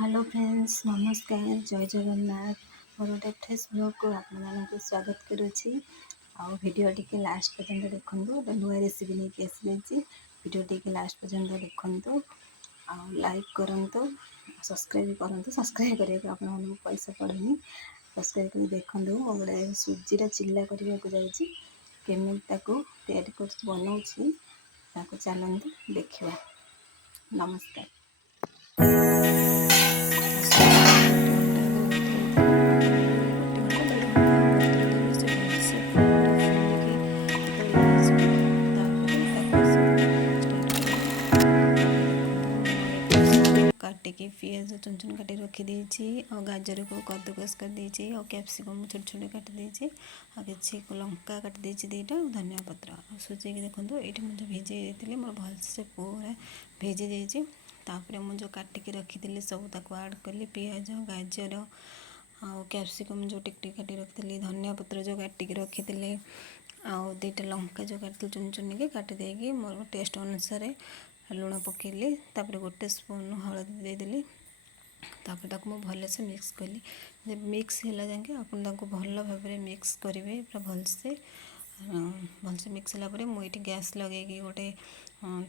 Hello friends नमस्कार जय जगन्नाथ मोर गोटे फ्रेश ब्लॉग को आपको स्वागत करुच्ची आउ वीडियो टी लास्ट पर्यंत देखूँ गोटे नुआ रेसिपी नहीं आसी वीडियो टी लास्ट पर्यंत देखूँ आउ लाइक करूँ सब्सक्राइब करूँ सब्सक्राइब करने आपको पैसा पड़ेनि सब्सक्राइब कर देखूँ गोटे सुजीर चिल्ला करने को जाऊँगी केमी बनाऊँगी चलते देखा नमस्कार। काटिकी पियाज चुन चुन काटी रखी और गाजर को कद्दूकस कर देछि और कैप्सिकम छोट छोट काटी देछि और किसी लंका काटी देछि दुईटा धनिया पत्र और सुजी की देखो ये मुझे भिजे देती मोर भलसे पूरा भिजी जाइए तापर मुझे काटिकी रखी सब ताक आड कली पियाज गाजर आउ कैप्सिकम जो टिक टिक काटी रखी धनिया पत्र जो काटिकी रखी आउ दुईटा लंका जो काटी चुन चुन के काटी देगी मोर टेस्ट अनुसार लुण पकेली तापर गोटे स्पून हलदी देदेली तापर ताको मु भलसे मिक्स कली जब मिक्स होला जाके आपन ताको भल भाव मिक्स करेंगे पूरा भलसे मिक्स होला मुझे गैस लगे गोटे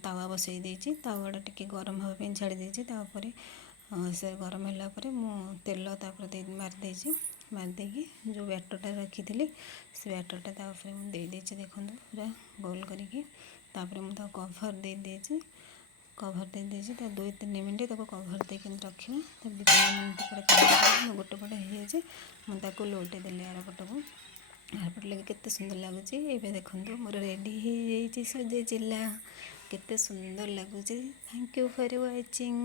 तावा बसई देछि तावाटा टिके गरम हाँवाई छाड़ी देछि तापर से गरम होला परे मु तेल तापर मारिदेछि मारिदेकी जो बैटरटा रखी से बैटरटा तापर मु दे देछि देखो पूरा गोल करिकी तापर मु कभर दे देछि कभर दे देछि 2-3 मिनट कभर देके रखिए 2-3 मिनट पर गोटे पटे हो जाए मुझे लौटे देली आर पटक आर पट लगे केते सुंदर लगुच ये देखो मोर रेडी हो सुजी चिल्ला केते सुंदर लगुच। Thank you for watching.